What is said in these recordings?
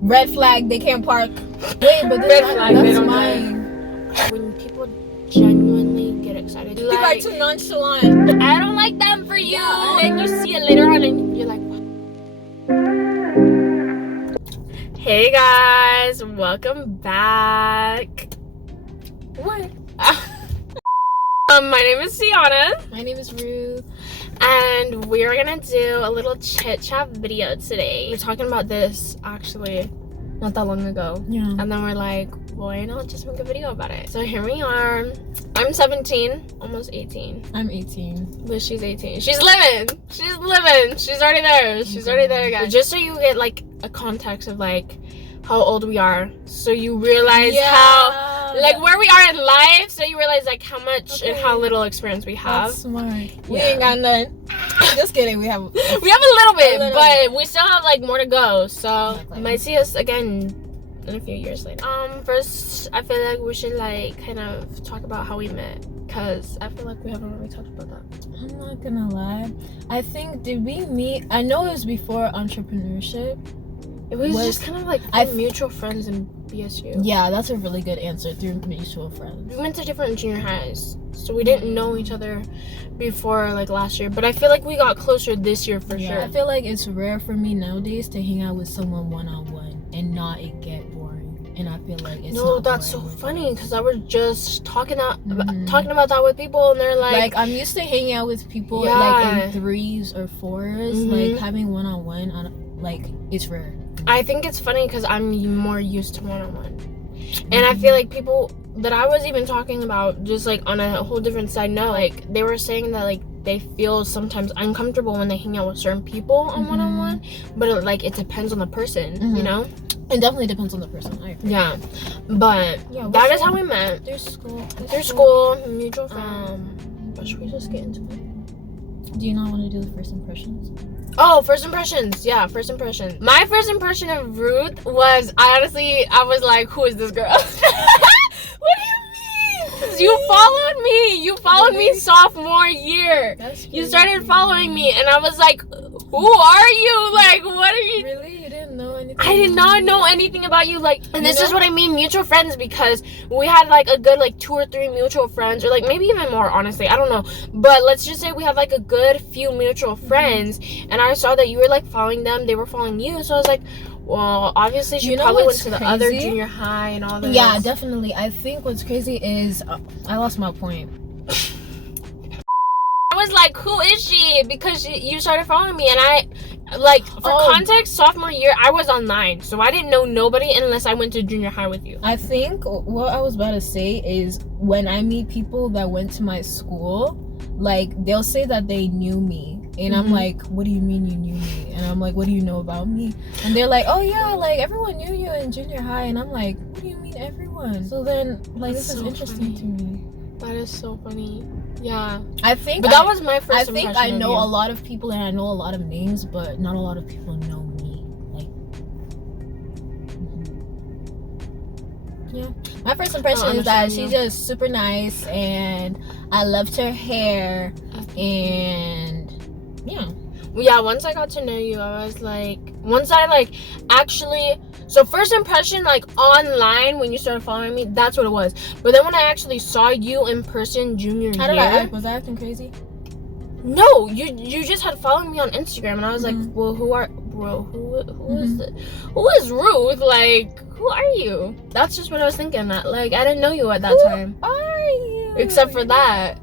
Red flag, they can't park. Wait, but that's mine. When people genuinely get excited, People are too nonchalant. I don't like them for you. And you see it later on and you're like, what? Hey guys, welcome back. What? My name is Cianna. My name is Ruth. And we're gonna do a little chit-chat video today. We were talking about this actually not that long ago. Yeah. And then we're like, why not just make a video about it? So here we are. I'm 17, almost 18. I'm 18. But she's 18. She's living. She's living. She's already there. She's already there, guys. But just so you get like a context of like how old we are, so you realize how like where we are in life, so you realize like how much and how little experience we have. That's smart. We ain't got none. Just kidding. We have a little bit, but we still have like more to go. So you might see us again in a few years later. First, I feel like we should like kind of talk about how we met, because I feel like we haven't really talked about that. I'm not gonna lie. I think, did we meet? I know it was before entrepreneurship. It was just kind of like mutual friends in BSU. Yeah, that's a really good answer, through mutual friends. We went to different junior highs, so we didn't know each other before like last year, but I feel like we got closer this year for sure. I feel like it's rare for me nowadays to hang out with someone one-on-one and not it get boring. And I feel like it's not that's so boring funny, because I was just talking about that with people, and they're like I'm used to hanging out with people like in 3s or 4s, like having one-on-one like it's rare. I think it's funny because I'm more used to one-on-one, and I feel like people that I was even talking about, just like on a whole different side note, like they were saying that like they feel sometimes uncomfortable when they hang out with certain people on one-on-one, but it depends on the person, you know. It definitely depends on the person. I agree. Yeah, but that is how we met. Through school, mutual friend. But should we just get into it? Do you not want to do the first impressions? Oh, first impressions. Yeah, first impression. My first impression of Ruth was, I was like, who is this girl? What do you mean? You followed me sophomore year. You started following me, and I was like, who are you? Like, what are you? Really? You didn't know anything? I did not know anything about you. Like, and this is what I mean, mutual friends, because we had like a good like 2 or 3 mutual friends, or like maybe even more, honestly. I don't know. But let's just say we have like a good few mutual friends, and I saw that you were like following them. They were following you. So I was like, well, obviously she probably went to the other junior high and all that. Yeah, definitely. I think what's crazy is I lost my point. I was like, who is she? Because you started following me, and I, like, for context, sophomore year, I was online, so I didn't know nobody unless I went to junior high with you. I think what I was about to say is, when I meet people that went to my school, like, they'll say that they knew me, and I'm like, what do you mean you knew me? And I'm like, what do you know about me? And they're like, oh yeah, like, everyone knew you in junior high. And I'm like, what do you mean everyone? So then, like, this is interesting to me. That is so funny. Yeah, I think. But that was my first. I think I know a lot of people, and I know a lot of names, but not a lot of people know me. Like, yeah. My first impression is that she's just super nice, and I loved her hair, and yeah. Yeah, once I got to know you, I was like, so first impression, like, online, when you started following me, that's what it was. But then when I actually saw you in person junior year. How did I act? Was I acting crazy? No, you just had followed me on Instagram, and I was like, well, who is Ruth? Like, who are you? That's just what I was thinking. That, like, I didn't know you at that time. Who are you? Except for that.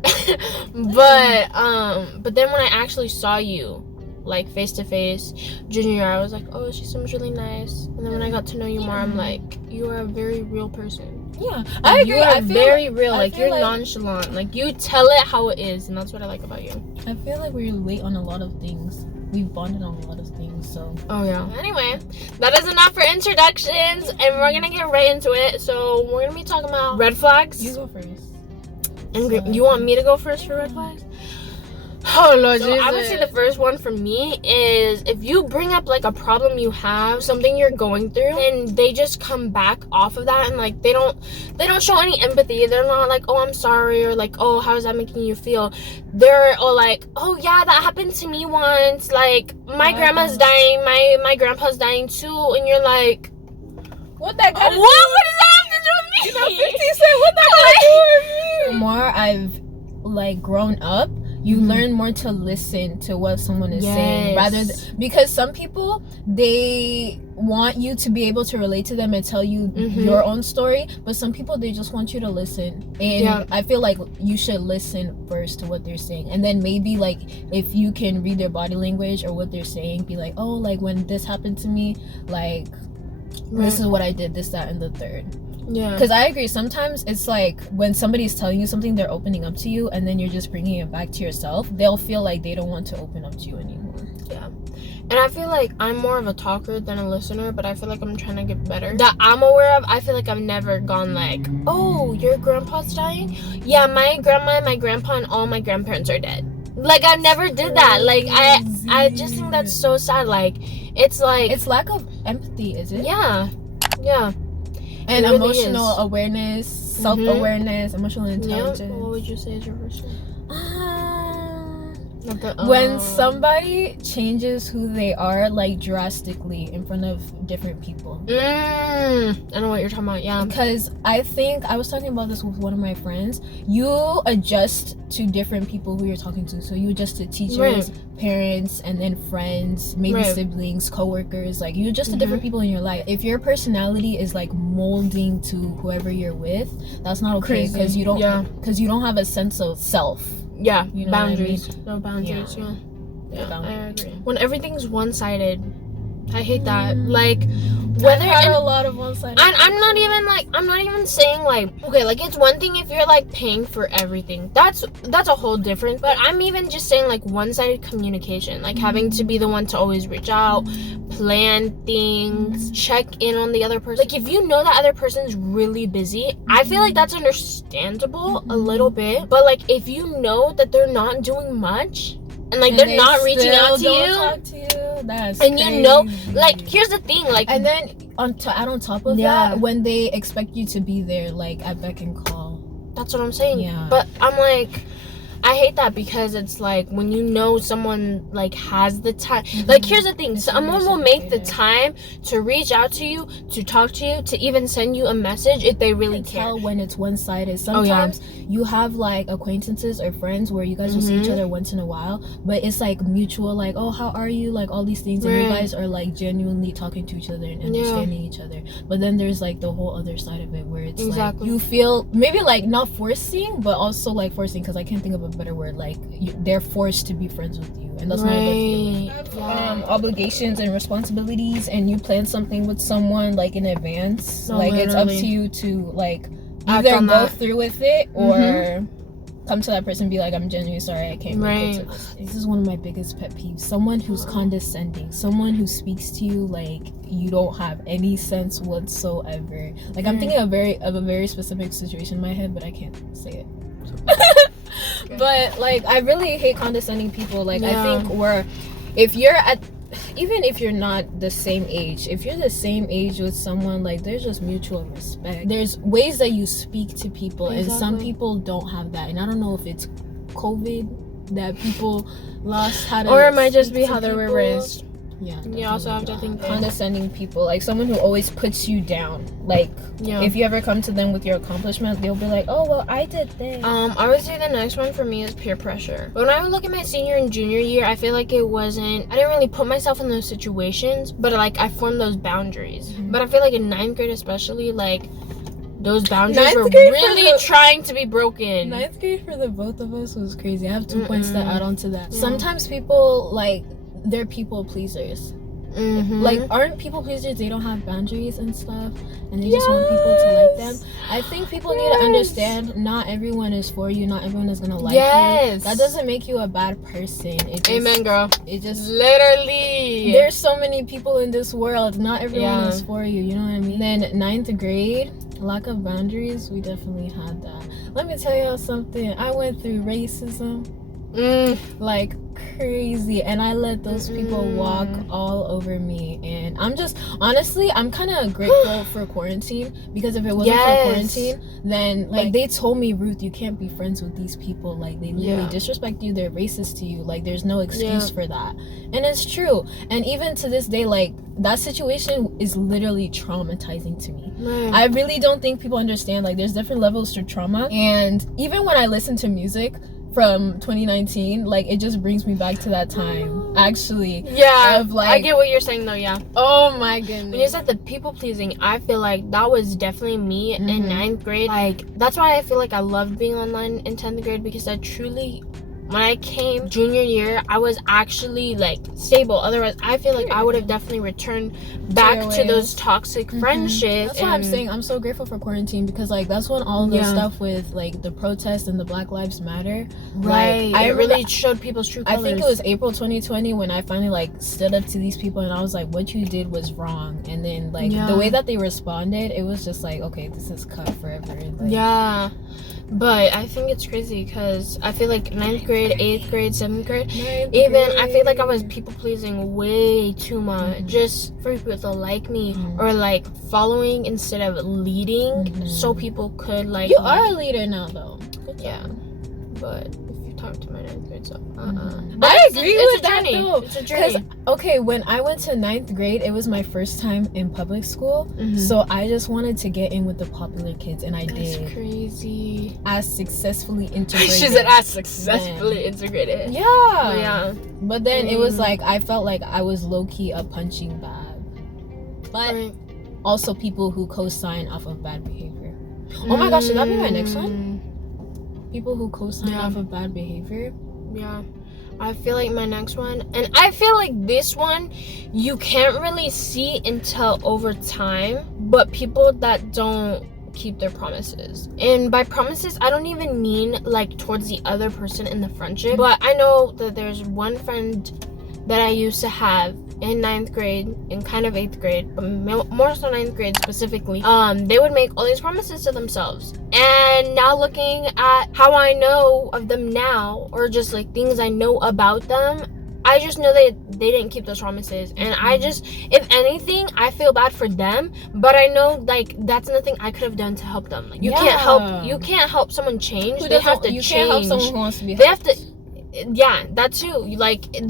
But then when I actually saw you, like, face to face junior year, I was like, oh, she seems really nice. And then when I got to know you more, I'm like, you are a very real person. Yeah, I agree. You are very real. Like, you're nonchalant. Like, you tell it how it is, and that's what I like about you. I feel like we relate on a lot of things. We've bonded on a lot of things, so. Oh yeah. Anyway, that is enough for introductions, and we're gonna get right into it. So we're gonna be talking about red flags. You go first. And you want me to go first for red flags? Oh Lord, so I would say the first one for me is, if you bring up like a problem you have, something you're going through, and they just come back off of that, and like they don't show any empathy. They're not like, oh, I'm sorry, or like, oh, how is that making you feel? They're all like, oh yeah, that happened to me once. Like, my grandma's dying, my grandpa's dying too, and you're like, What that got to do? What does that have to do with me? You know, 50 Cent, what that got to do with me? The more I've like grown up, you learn more to listen to what someone is saying rather than, because some people, they want you to be able to relate to them and tell you your own story, but some people, they just want you to listen. And I feel like you should listen first to what they're saying, and then maybe like if you can read their body language or what they're saying, be like, oh, like when this happened to me, like this is what I did, this, that, and the third. Yeah, because I agree, sometimes it's like when somebody's telling you something, they're opening up to you, and then you're just bringing it back to yourself. They'll feel like they don't want to open up to you anymore. Yeah, and I feel like I'm more of a talker than a listener, but I feel like I'm trying to get better. That I'm aware of, I feel like I've never gone like, oh, your grandpa's dying? Yeah, my grandma and my grandpa and all my grandparents are dead. Like, I never did that. Like, I just think that's so sad. Like, it's like, it's lack of empathy, is it? Yeah. And really emotional awareness, self-awareness, emotional intelligence. Yeah. What would you say is your first one? When somebody changes who they are, like drastically in front of different people. I know what you're talking about. Yeah, because I think I was talking about this with one of my friends. You adjust to different people who you're talking to. So you adjust to teachers, parents, and then friends, maybe siblings, co-workers. Like you adjust to different people in your life. If your personality is like molding to whoever you're with, that's not okay, because you don't have a sense of self. Yeah, you know boundaries. What I mean? No boundaries. Yeah, boundaries. I agree. When everything's one-sided, I hate that. Like, whether I've had a lot of one-sided. And I'm not even saying like, okay, like it's one thing if you're like paying for everything. That's a whole different. But I'm even just saying like one-sided communication, like having to be the one to always reach out, plan things, check in on the other person. Like if you know that other person's really busy, I feel like that's understandable a little bit. But like if you know that they're not doing much, and like they're not reaching out to you, that's and crazy. You know, like here's the thing, like, and then add on top of that, when they expect you to be there, like at beck and call. That's what I'm saying. Yeah. But I'm like, I hate that because it's like when you know someone like has the time. Like here's the thing, someone will make the time to reach out to you, to talk to you, to even send you a message if they really care. Tell when it's one-sided. Sometimes you have like acquaintances or friends where you guys will see each other once in a while, but it's like mutual, like, oh, how are you, like all these things, and you guys are like genuinely talking to each other and understanding each other. But then there's like the whole other side of it where it's like you feel maybe like not forcing, but also like forcing, because I can't think of a better word, like they're forced to be friends with you, and that's not a good feeling. Obligations and responsibilities, and you plan something with someone like in advance, like literally. It's up to you to like either go through with it or come to that person and be like, I'm genuinely sorry, I can't make it to this. This is one of my biggest pet peeves. Someone who's condescending, someone who speaks to you like you don't have any sense whatsoever. Like I'm thinking of a very specific situation in my head, but I can't say it. But like I really hate condescending people. Like I think even if you're not the same age, if you're the same age with someone, like there's just mutual respect. There's ways that you speak to people, and some people don't have that. And I don't know if it's COVID that people lost how to, or it might just be how they were raised. Yeah, you also have to think condescending people, like someone who always puts you down. Like if you ever come to them with your accomplishments, they'll be like, oh well, I did this. I would say the next one for me is peer pressure. When I look at my senior and junior year, I feel like I didn't really put myself in those situations, but like I formed those boundaries. But I feel like in 9th grade especially, like those boundaries were really trying to be broken. 9th grade for the both of us was crazy. I have 2 points to add on to that. Sometimes people like, they're people pleasers. Like, aren't people pleasers, they don't have boundaries and stuff, and they just want people to like them. I think people need to understand not everyone is for you, not everyone is gonna like you. That doesn't make you a bad person. Amen, girl. It just literally, there's so many people in this world, not everyone is for you, you know what I mean? Then 9th grade, lack of boundaries, we definitely had that. Let me tell y'all something, I went through racism. like crazy, and I let those people walk all over me. And I'm just, honestly, I'm kind of grateful for quarantine, because if it wasn't for quarantine, then like they told me, Ruth, you can't be friends with these people, like they literally disrespect you, they're racist to you, like there's no excuse for that. And it's true. And even to this day, like that situation is literally traumatizing to me. I really don't think people understand, like there's different levels to trauma. And even when I listen to music from 2019, like it just brings me back to that time, actually. Of like, I get what you're saying though. Oh my goodness. When you said the people pleasing, I feel like that was definitely me in 9th grade. Like that's why I feel like I loved being online in 10th grade, because I truly, when I came junior year, I was actually like stable. Otherwise, I feel like I would have definitely returned back to those toxic friendships. That's why I'm saying I'm so grateful for quarantine, because like that's when all the stuff with like the protests and the Black Lives Matter, like I really showed people's true colors. I think it was April 2020 when I finally like stood up to these people, and I was like, what you did was wrong. And then like the way that they responded, it was just like, okay, this is cut forever. And, like, but I think it's crazy because I feel like 9th grade, 8th grade, 7th grade, I feel like I was people pleasing way too much, just for people to like me, or like following instead of leading, so people could like. You are a leader now, though. But if you talk to my 9th grade self, I agree with that though. It's a journey. Okay, when I went to 9th grade, it was my first time in public school, so I just wanted to get in with the popular kids, and I did. That's crazy. I successly integrated. She said I successfully integrated. But then it was like I felt like I was low-key a punching bag. But also people who co-sign off of bad behavior. Oh my gosh, should that be my next one? People who co-sign off of bad behavior. I feel like my next one, and I feel like this one you can't really see until over time, but people that don't keep their promises. And by promises, I don't even mean like towards the other person in the friendship, but I know that there's one friend that I used to have in 9th grade and kind of 8th grade, but more so 9th grade specifically. They would make all these promises to themselves, and now looking at how I know of them now, or just like things I know about them, I just know that they didn't keep those promises. And I just, if anything, I feel bad for them, but I know like that's nothing I could have done to help them. Like you can't help someone change. They have to change. You can't help someone who wants to be helped. They have to. That too. Like if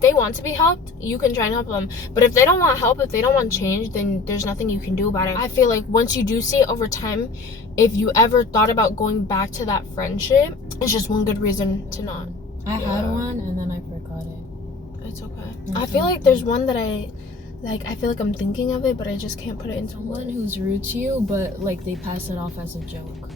they want to be helped, you can try and help them. But if they don't want help, if they don't want change, then there's nothing you can do about it. I feel like once you do see it over time, if you ever thought about going back to that friendship, it's just one good reason to not. I had one and then I forgot it. It's okay. I feel like there's one that I feel like I'm thinking of it, but I just can't put it into one who's rude to you, but like they pass it off as a joke.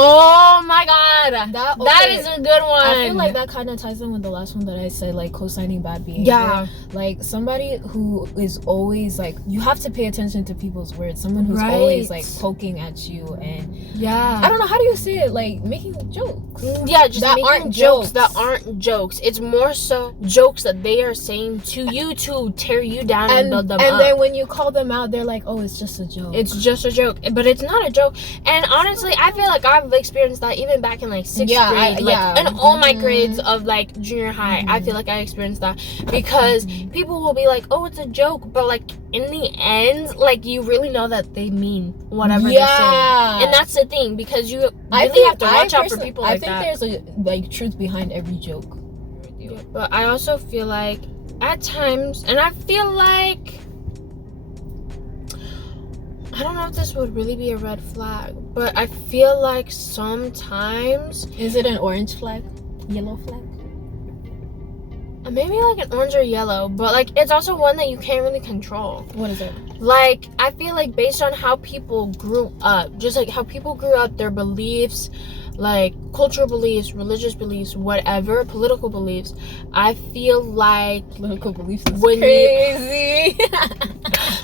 Oh my god, that is a good one. I feel like that kind of ties in with the last one that I said, like co-signing bad behavior. Like somebody who is always like, you have to pay attention to people's words. Someone who's always like poking at you, and I don't know, how do you say it, like making jokes. Just that making jokes that aren't jokes. It's more so jokes that they are saying to you to tear you down and build them up. And then when you call them out, they're like, oh, it's just a joke. It's just a joke, but it's not a joke. And honestly, I feel like I've experienced that even back in like 6th grade, and all my grades of like junior high. I feel like I experienced that, because people will be like, oh, it's a joke, but like in the end, like you really know that they mean whatever they say. And that's the thing, because you really have to watch out for people like that. I think there's a like truth behind every joke. But I also feel like at times, and I feel like, I don't know if this would really be a red flag, but I feel like sometimes... Is it an orange flag? Yellow flag? Maybe like an orange or yellow, but like it's also one that you can't really control. What is it? Like, I feel like based on how people grew up, just like how people grew up, their beliefs, like cultural beliefs, religious beliefs, whatever, political beliefs, I feel like political beliefs is crazy.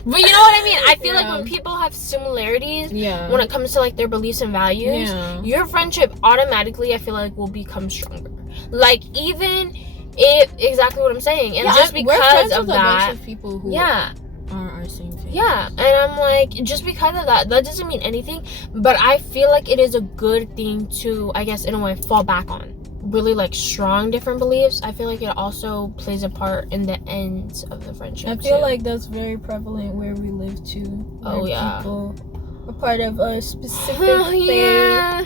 But you know what I mean? I feel like when people have similarities when it comes to like their beliefs and values, your friendship automatically, I feel like, will become stronger. Like, even if, exactly what I'm saying, and just because of that, a bunch of people who are our same thing. And I'm like, just because of that doesn't mean anything, but I feel like it is a good thing to, I guess, in a way, fall back on. really like strong different beliefs, I feel like it also plays a part in the ends of the friendship. I feel like that's very prevalent where we live too. Oh yeah, people are part of a specific thing. Yeah.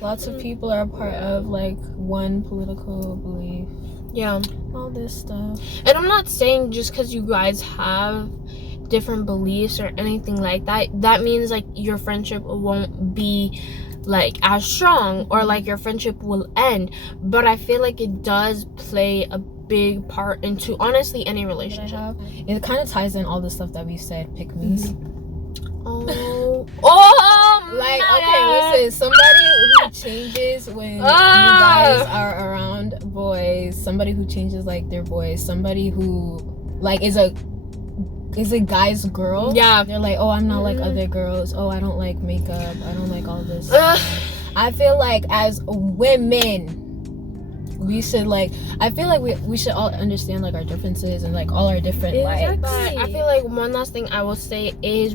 Lots of people are a part of like one political belief. Yeah, all this stuff. And I'm not saying just because you guys have different beliefs or anything like that, that means like your friendship won't be like as strong or like your friendship will end. But I feel like it does play a big part into honestly any relationship. It kind of ties in all the stuff that we said. Pick me's. Oh, like okay, listen. Somebody who changes when you guys are around boys. Somebody who changes like their boys. Somebody who like is a guy's girl. Yeah. They're like, oh, I'm not like other girls. Oh, I don't like makeup. I don't like all this. I feel like as women, we should like. I feel like we should all understand like our differences and like all our different likes. But I feel like one last thing I will say is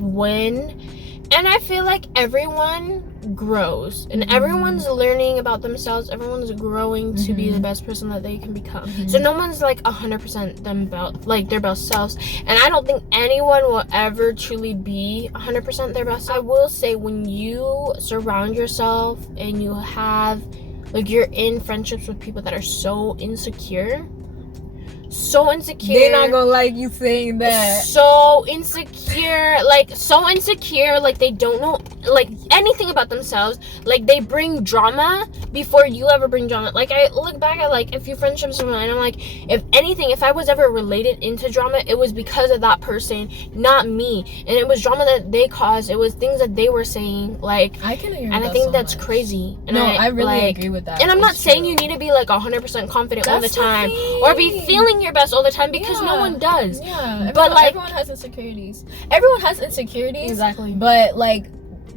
and I feel like everyone grows and everyone's learning about themselves. Everyone's growing to be the best person that they can become. So no one's like 100% them about like their best selves. And I don't think anyone will ever truly be 100% their best self. I will say when you surround yourself and you have like you're in friendships with people that are so insecure. They're not gonna like you saying that. So insecure, like they don't know like anything about themselves. Like they bring drama before you ever bring drama. Like I look back at like a few friendships of mine and I'm like, if anything, if I was ever related into drama, it was because of that person, not me. And it was drama that they caused. It was things that they were saying. Like I can agree with and that I think so that's much. Crazy. And no, I really agree with that. And I'm not saying you need to be like 100% confident all the time or be feeling your best all the time because no one does. Yeah, but like everyone has insecurities. Exactly. But like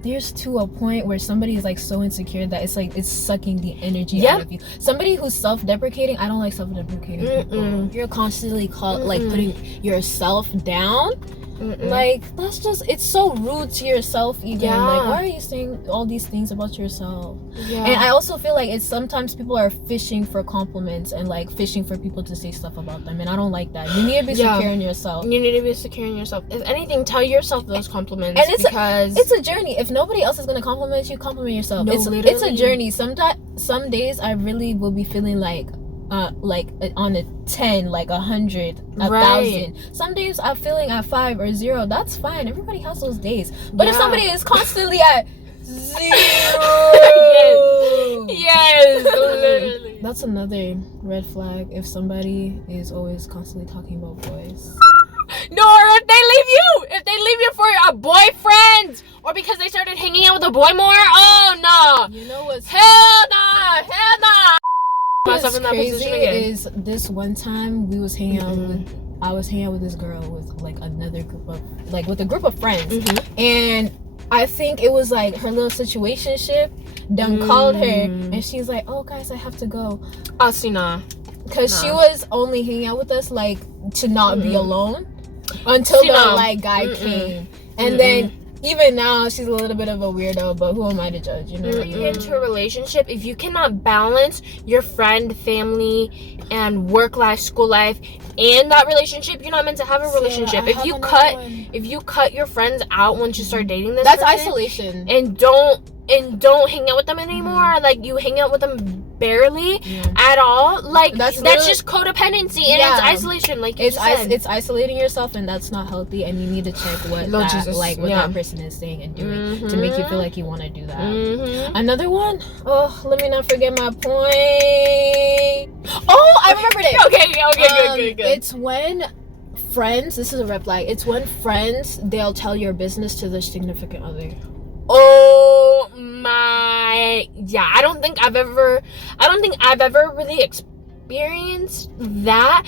there's to a point where somebody is like so insecure that it's like it's sucking the energy out of you. Somebody who's self-deprecating, I don't like self-deprecating people. You're constantly like putting yourself down. Like that's just, it's so rude to yourself even. Like why are you saying all these things about yourself? And I also feel like it's sometimes people are fishing for compliments and like fishing for people to say stuff about them, and I don't like that. You need to be secure in yourself. You need to be secure in yourself. If anything, tell yourself those compliments. And it's a journey. If nobody else is gonna compliment you, compliment yourself. It's a journey. Some days I really will be feeling like on a 10, like 100, 1,000. Some days I'm feeling at 5 or 0. That's fine. Everybody has those days. But if somebody is constantly at 0, yes, literally. That's another red flag. If somebody is always constantly talking about boys. No, or if they leave you for a boyfriend, or because they started hanging out with a boy more. Oh no. You know what's hell nah. What's crazy is this one time we was hanging out I was hanging out with this girl with like another group of with a group of friends, and I think it was like her little situationship done called her, and she's like, oh guys, I have to go. Cianna, because she was only hanging out with us like to not be alone until the guy came, and then even now she's a little bit of a weirdo, but who am I to judge? You know, you get into a relationship, if you cannot balance your friend, family, and work life, school life, and that relationship, you're not meant to have a relationship. If you cut your friends out once you start dating this that's person, isolation. And don't hang out with them anymore. Like you hang out with them barely at all. Like that's just codependency and it's isolation. Like it's isolating yourself, and that's not healthy. And you need to check what that person is saying and doing to make you feel like you want to do that. Another one. Oh, let me not forget my point. Oh, I remembered it. Okay, good. It's when friends. This is a red flag. It's when friends they'll tell your business to their significant other. Oh my, I don't think I've ever really experienced that,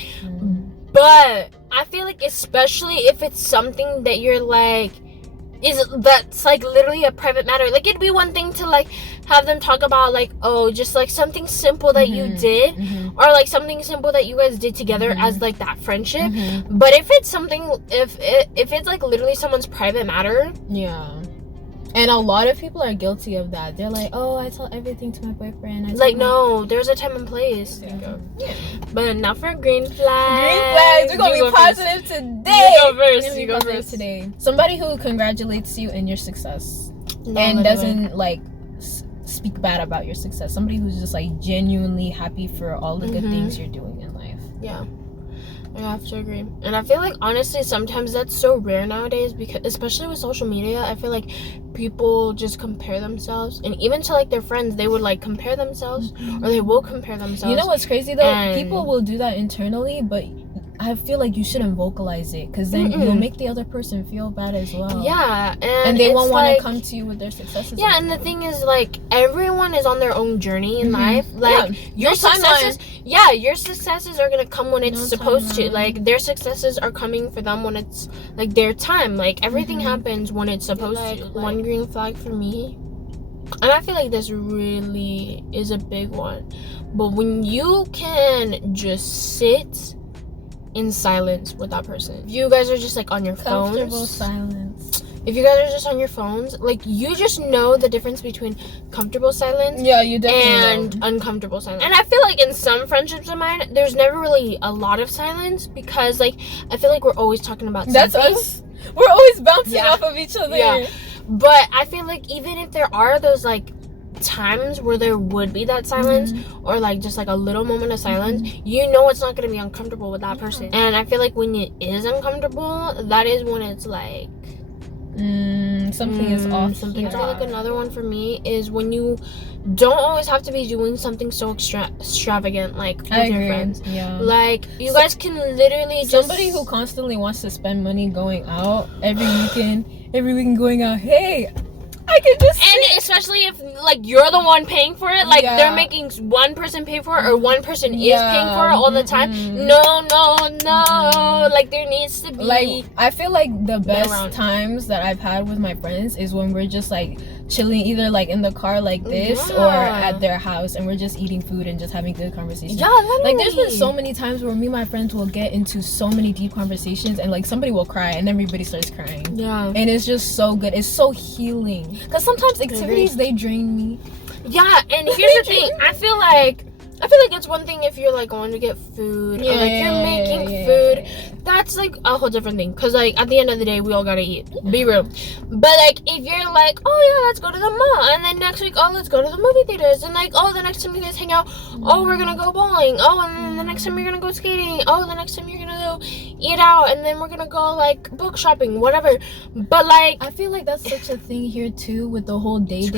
but I feel like especially if it's something that you're like that's like literally a private matter. Like it'd be one thing to like have them talk about like, oh, just like something simple that you did, or like something simple that you guys did together as like that friendship. But if it's something, if it's like literally someone's private matter, And a lot of people are guilty of that. They're like, oh, I tell everything to my boyfriend. No, there's a time and place. Yeah. But not for green flags. Green flags. We're going to be positive today. You go first. Today. Somebody who congratulates you in your success. No, and literally. doesn't, like, speak bad about your success. Somebody who's just, like, genuinely happy for all the good things you're doing in life. Yeah. I have to agree. And I feel like, honestly, sometimes that's so rare nowadays, because especially with social media, I feel like people just compare themselves, and even to like their friends, they would like compare themselves, or they will compare themselves. You know what's crazy though? People will do that internally, but I feel like you shouldn't vocalize it, because then you'll make the other person feel bad as well. Yeah, and they won't want to come to you with their successes. Yeah, and the thing is, like, everyone is on their own journey in life. Like, your successes, your successes are gonna come when it's supposed to. Like, their successes are coming for them when it's like their time. Like, everything happens when it's supposed to. One green flag for me, and I feel like this really is a big one, but when you can just sit in silence with that person. If you guys are just like on your phones. Comfortable silence. If you guys are just on your phones, like, you just know the difference between comfortable silence you definitely and uncomfortable silence. And I feel like in some friendships of mine, there's never really a lot of silence, because like I feel like we're always talking about something. That's us. We're always bouncing off of each other. Yeah. But I feel like even if there are those like times where there would be that silence, or like just like a little moment of silence, you know it's not going to be uncomfortable with that person. And I feel like when it is uncomfortable, that is when it's like something is off. Something. I feel like another one for me is when you don't always have to be doing something so extravagant, like with your friends. Yeah. Like, you guys can literally just... Somebody who constantly wants to spend money going out every weekend going out. Hey, I can just and especially if like you're the one paying for it, like they're making one person pay for it, or one person is paying for it all the time. No, like there needs to be, like, I feel like the best times that I've had with my friends is when we're just like chilling, either like in the car like this or at their house, and we're just eating food and just having good conversations. Like, there's been so many times where me and my friends will get into so many deep conversations, and like somebody will cry and everybody starts crying. And it's just so good. It's so healing, because sometimes activities, they drain me. And here's the thing, I feel like it's one thing if you're like going to get food, or like you're making food. That's like a whole different thing, because like at the end of the day, we all gotta eat. Be real. But like if you're like, oh yeah, let's go to the mall, and then next week, oh, let's go to the movie theaters, and like, oh, the next time you guys hang out, oh, we're gonna go bowling, oh, and then the next time you're gonna go skating, oh, the next time you're gonna go eat out, and then we're gonna go like book shopping, whatever. But like, I feel like that's such a thing here too, with the whole dates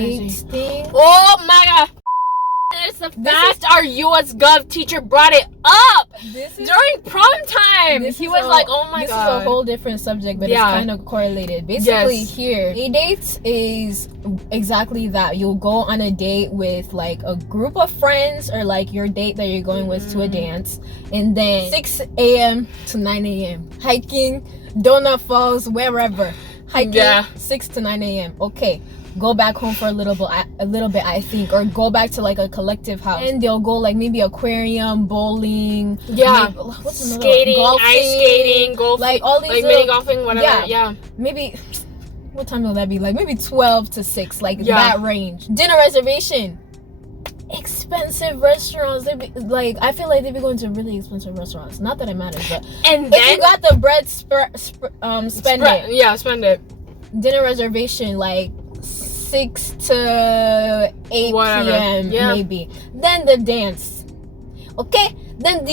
thing. Oh my god. It's the fact our U.S. Gov teacher brought it up during prom time. He was like, oh my god. This is a whole different subject, but it's kind of correlated. Basically, here, dates is exactly that. You'll go on a date with like a group of friends, or like your date that you're going with to a dance, and then 6 a.m. to 9 a.m. hiking, Donut Falls, wherever. Hiking 6 to 9 a.m. Okay. Go back home for a little bit, I think, or go back to like a collective house, and they'll go like maybe aquarium, bowling, what's another skating, golfing, ice skating, golf, like all these like mini golfing, whatever. Maybe what time will that be? Like maybe 12 to 6, like that range. Dinner reservation, expensive restaurants. I feel like they be going to really expensive restaurants. Not that it matters, but if you got the bread, spend it. Yeah, spend it. Dinner reservation, like 6 to 8 p.m. maybe. Then the dance. Okay? Then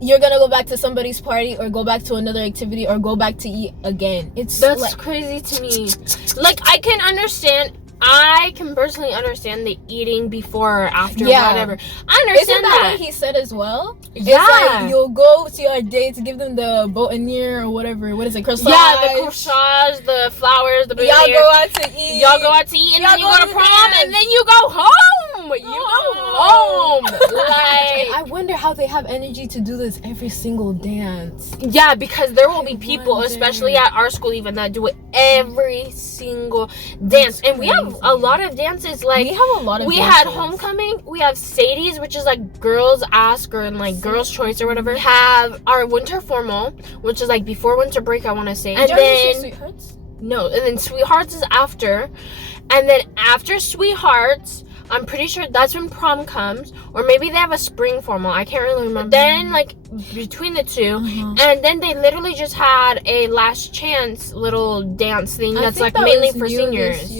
you're gonna go back to somebody's party, or go back to another activity, or go back to eat again. That's like, crazy to me. Like, I can personally understand the eating before or after, whatever. I understand that. What he said as well? Yeah. It's like you'll go to your date to give them the boutonniere or whatever. What is it? Corsage? Yeah, the corsage, the flowers, the y'all go out to eat. And then you go to prom, and then you go home. Like, I wonder how they have energy to do this every single dance. Yeah, because there will be people, especially at our school even, that do it every single dance. And we have a lot of dances. Like, we have a lot of dances. Had homecoming, we have Sadie's, which is like girls ask, or like girls choice or whatever. We have our winter formal, which is like before winter break, I want to say. And then Sweethearts? No, and then Sweethearts is after. And then after Sweethearts, I'm pretty sure that's when prom comes. Or maybe they have a spring formal. I can't really remember. Then, like, between the two. And then they literally just had a last chance little dance thing that's, like, mainly for seniors.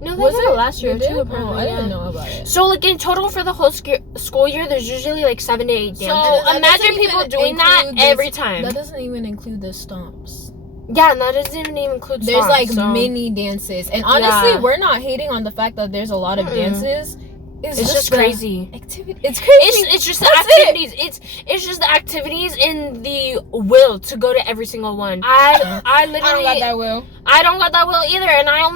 No, they did it last year, too, apparently. I didn't know about it. So, like, in total for the whole school year, there's usually, like, 7 to 8 dances. So, imagine people doing that every time. That doesn't even include the stomps. Yeah, and that doesn't even include there's songs, like mini dances, and honestly we're not hating on the fact that there's a lot of dances. It's just crazy activity. It's crazy. It's just the activities. It's just the activities and the will to go to every single one. I literally I don't got that will. I don't got that will either, and I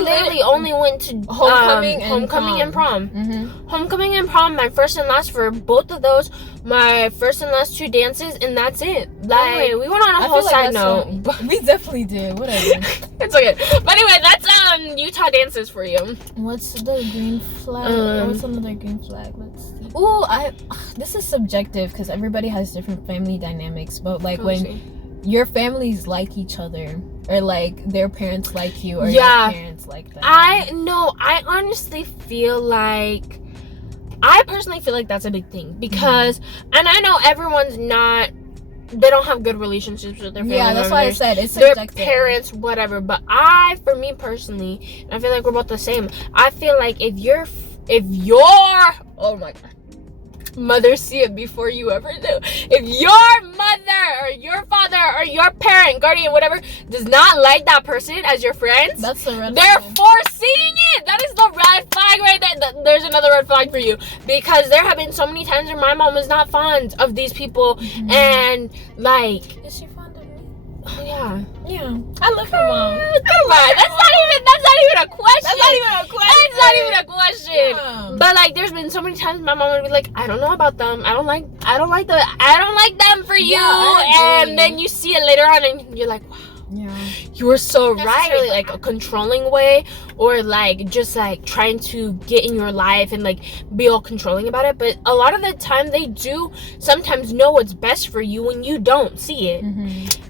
literally only went to homecoming and prom. Homecoming and prom, my first and last for both of those. My first and last 2 dances, and that's it. Like, we went on a whole side note. We definitely did. Whatever. It's okay. But anyway, that's Utah dances for you. What's the green flag? What's another green flag? Let's see. Ooh, this is subjective because everybody has different family dynamics. But like when your families like each other, or like their parents like you, or your parents like them. I honestly feel like. I personally feel like that's a big thing because, and I know everyone's not, they don't have good relationships with their family members. Yeah, that's why I said it's subjective. Their parents, whatever. But for me personally, and I feel like we're both the same. I feel like if your, oh my God, mother see it before you ever do. If your mother or your father or your parent, guardian, whatever, does not like that person as your friends, that's the red they're flag. Foreseeing it. That is the red flag right there. There's another red flag for you, because there have been so many times where my mom was not fond of these people, and like, is she fond of me? Oh, yeah. I love her mom. Come on, that's not even a question. That's not even a question. Yeah. But like, there's been so many times my mom would be like, I don't know about them. I don't like them for you. And then you see it later on, and you're like, wow. Yeah, you were so right. Like a controlling way, or like just like trying to get in your life and like be all controlling about it. But a lot of the time they do sometimes know what's best for you when you don't see it.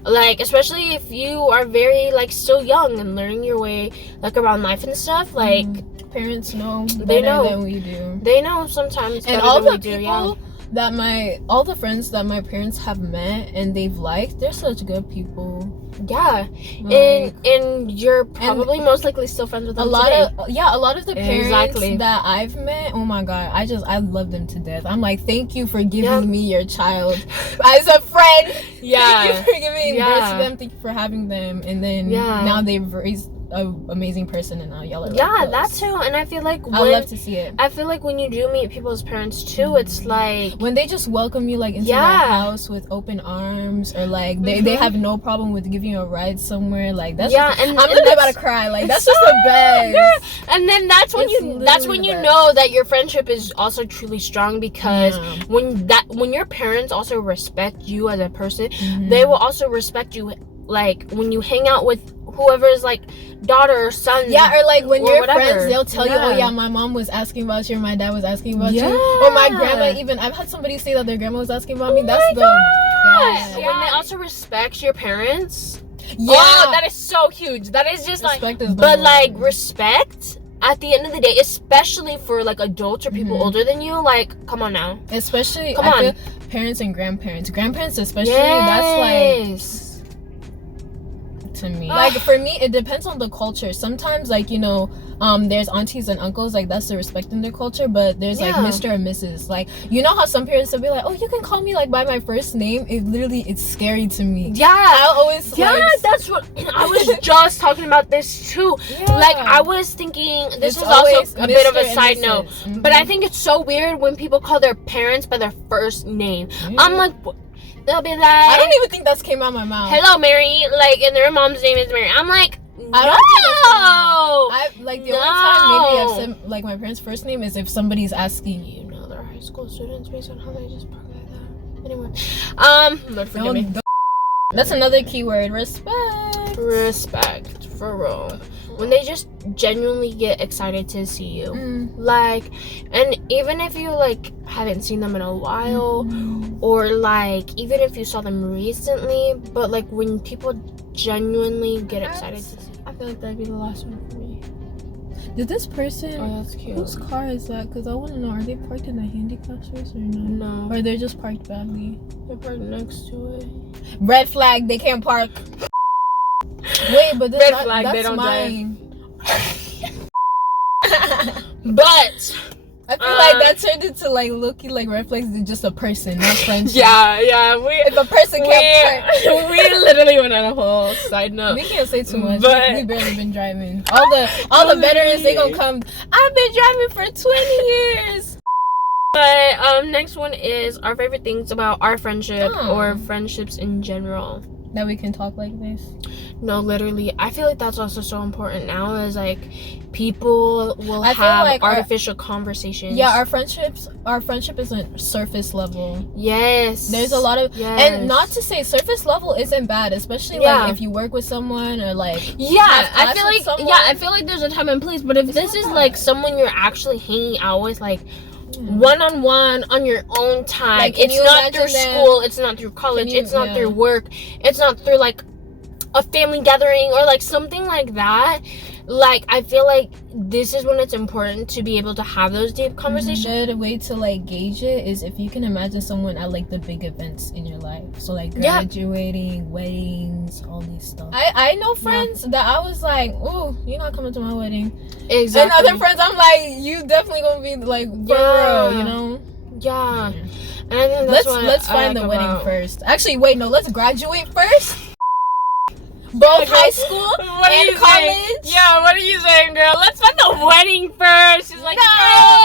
Like, especially if you are very like still young and learning your way like around life and stuff. Like parents know they know than we do. They know sometimes, and all the people that all the friends that my parents have met and they've liked, they're such good people. Yeah, like, and you're probably most likely still friends with them a lot of the parents that I've met, oh my God, I love them to death. I'm like, thank you for giving me your child as a friend. Thank you for giving birth to them. Thank you for having them. And then now they've raised an amazing person, and now y'all are that too. And I feel like I love to see it. I feel like when you do meet people's parents too, it's like when they just welcome you like into their house with open arms, or like they have no problem with giving you a ride somewhere. Like that's and I'm literally about to cry. Like that's just the best. Yeah. And then that's when you know that your friendship is also truly strong, because when your parents also respect you as a person, they will also respect you. Like when you hang out with whoever's like daughter or son, or like when you're friends, they'll tell you, oh yeah, my mom was asking about you, or my dad was asking about you, or my grandma. Even I've had somebody say that their grandma was asking about me. That's the best. When they also respect your parents, that is so huge. That is just respect respect at the end of the day, especially for like adults or people older than you, like, come on now. Especially parents and grandparents especially, that's like to me. Like for me, it depends on the culture. Sometimes, like, you know, there's aunties and uncles, like that's the respect in their culture, but there's like Mr. and Mrs. Like, you know how some parents will be like, oh, you can call me like by my first name. It's scary to me. I always that's what I was just talking about this too. Like I was thinking this is also a bit of a side note, but I think it's so weird when people call their parents by their first name. I'm like, they'll be like, I don't even think that's came out of my mouth. Hello, Mary. Like, and their mom's name is Mary. I'm like, I don't think like the only time maybe I've said like my parents' first name is if somebody's asking, you know, they're high school students based on how they just talk like that. Anyway, Lord forgive me. That's another keyword. Respect, for real. When they just genuinely get excited to see you, like, and even if you like haven't seen them in a while, or like even if you saw them recently, but like when people genuinely get excited to see. I feel like that'd be the last one for me. Did this person? Oh, that's cute. Whose car is that? Because I want to know. Are they parked in the handicap space or no? No. Or they're just parked badly? They're parked next to it. Red flag. They can't park. Wait, but red flag. That's they don't mine. But I feel like that turned into like Loki, like red flags is just a person, not friendship. Yeah. If a person can't park, we literally went on a whole side note. we can't say too much. But We barely been driving. All the veterans, they gonna come. I've been driving for 20 years. But next one is our favorite things about our friendship or friendships in general. That we can talk like this. No, literally, I feel like that's also so important now. Is like people will have like artificial conversations. Yeah, our friendship isn't surface level. Yes, there's a lot of, and not to say surface level isn't bad, especially like if you work with someone or like I feel like there's a time and place. But if this is like someone you're actually hanging out with, like one-on-one on your own time, like, it's not through school, it's not through college, it's not through work, it's not through like a family gathering or like something like that. Like, I feel like this is when it's important to be able to have those deep conversations. A good way to like gauge it is if you can imagine someone at like the big events in your life. So like graduating, weddings, all these stuff. I know friends that I was like, ooh, you're not coming to my wedding. Exactly. And other friends, I'm like, you definitely gonna be like, bro, you know? Yeah. And I think that's let's find the wedding first. Actually, wait, no, let's graduate first. Both high school and college. Saying? Yeah, what are you saying, girl? Let's find the wedding first. She's like, no.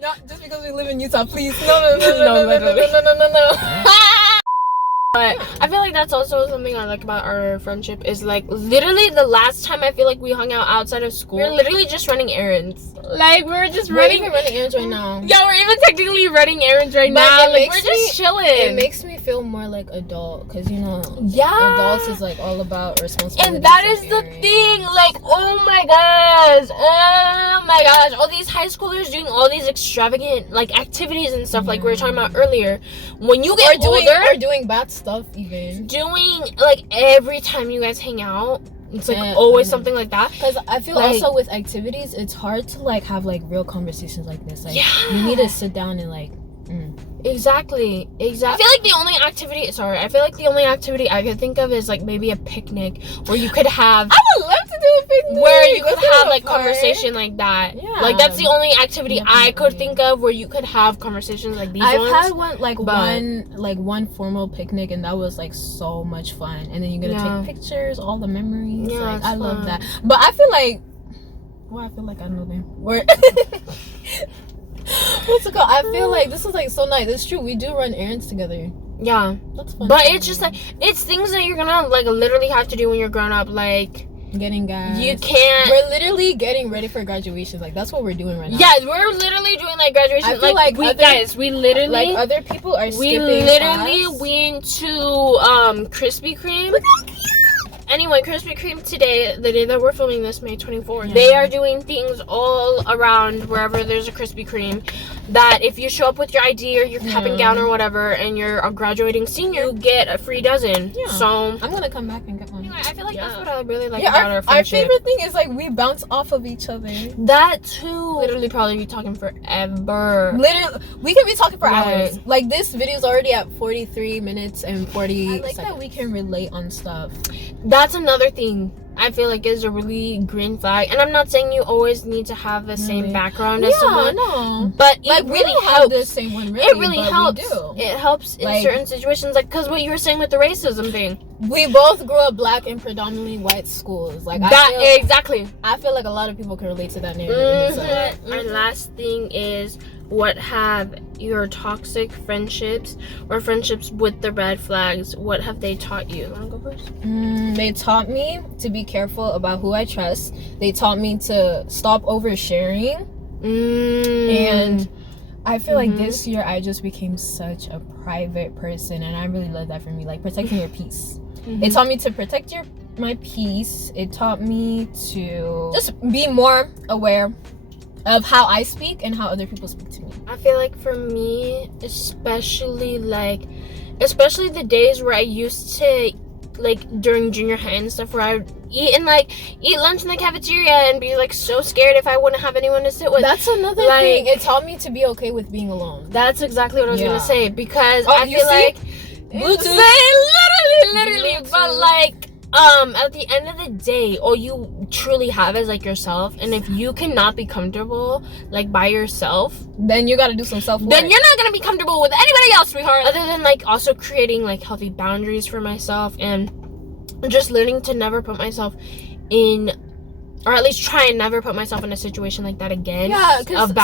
Not just because we live in Utah, please. No. But I feel like that's also something I like about our friendship is like literally the last time I feel like we hung out outside of school, we're literally just running errands. Like we're running errands right now. Yeah, we're even technically running errands right now. Like we're just chilling. It makes me feel more like adult because you know, adults is like all about responsibility. And that is the thing. Like, oh my gosh, all these high schoolers doing all these extravagant like activities and stuff like we were talking about earlier. When you get older, doing bad stuff, even doing like every time you guys hang out. It's like always something like that. Because I feel like, also with activities, it's hard to like have like real conversations like this. Like you need to sit down and like. Exactly. I feel like the only activity I could think of is like maybe a picnic where you could have. I would love to do a picnic. Where you could have like conversation like that. Yeah. Like that's the only activity I could think of where you could have conversations like these. I've had one formal picnic and that was like so much fun. And then you're gonna take pictures, all the memories. Yeah, like I love that. But I feel like, I know them. What's it called? I feel like this is like so nice. It's true. We do run errands together. Yeah, that's fun. But it's just like it's things that you're gonna like literally have to do when you're grown up. Like getting gas. You can't. We're literally getting ready for graduation. Like that's what we're doing right now. Yeah, we're literally doing like graduation. I feel like we literally like other people are. We literally went to Krispy Kreme. Anyway, Krispy Kreme today, the day that we're filming this, May 24th, they are doing things all around wherever there's a Krispy Kreme that if you show up with your ID or your cap and gown or whatever and you're a graduating senior, you get a free dozen. Yeah. So I'm gonna come back and get one. Anyway, I feel like that's what I really like about our friendship. Our favorite thing is like we bounce off of each other. That too. Literally probably be talking forever. Literally, we can be talking for hours. Like this video's already at 43 minutes and 40 seconds. That we can relate on stuff. That's another thing I feel like is a really green flag. And I'm not saying you always need to have the same background as someone. No. But like, it really helps. Have the same one, really, it really helps. It helps in certain situations. Like, because what you were saying with the racism thing. We both grew up black in predominantly white schools. Like exactly. I feel like a lot of people can relate to that narrative. Our last thing is, what have your toxic friendships or friendships with the red flags, what have they taught you? Want to go first? They taught me to be careful about who I trust. They taught me to stop oversharing. And I feel like this year I just became such a private person, and I really love that for me. Like protecting your peace. It taught me to protect my peace. It taught me to just be more aware of how I speak and how other people speak to me. I feel like for me, especially the days where I used to like during junior high and stuff, where I would eat lunch in the cafeteria and be like so scared if I wouldn't have anyone to sit with. That's another thing. It taught me to be okay with being alone. That's exactly what I was gonna say, because I feel like Bluetooth. literally, Bluetooth. but like at the end of the day, all you truly have is like yourself, and if you cannot be comfortable like by yourself, then you got to do some self-work. Then you're not gonna be comfortable with anybody else, sweetheart. Other than like also creating like healthy boundaries for myself, and just learning to never put myself in, or at least try and never put myself in a situation like that again. Yeah, because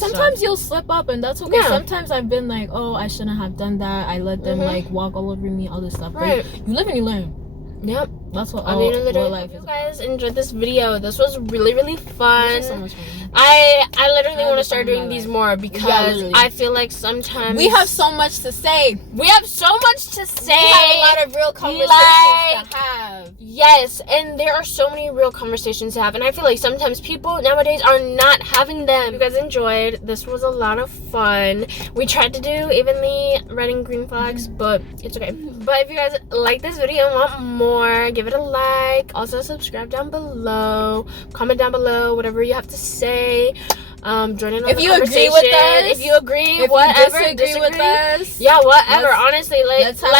sometimes you'll slip up, and that's okay. Yeah. Sometimes I've been like, oh, I shouldn't have done that. I let them like walk all over me, all this stuff. Right. But you live and you learn. Yep. That's what I mean, life. You guys enjoyed this video. This was really, really fun. This was so much fun. I literally want to start doing these more, because I feel like sometimes we have so much to say. We have so much to say. We have a lot of real conversations to have. Yes, and there are so many real conversations to have, and I feel like sometimes people nowadays are not having them. If you guys enjoyed, this was a lot of fun. We tried to do evenly red and green flags, but it's okay. But if you guys like this video and want more, give it a like. Also subscribe down below, comment down below whatever you have to say. Join in on if the you conversation. Agree with us, if you agree, if whatever, you disagree with us, yeah, whatever. Honestly, let's talk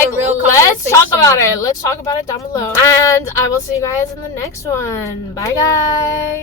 about it. Let's talk about it down below. And I will see you guys in the next one. Bye, guys.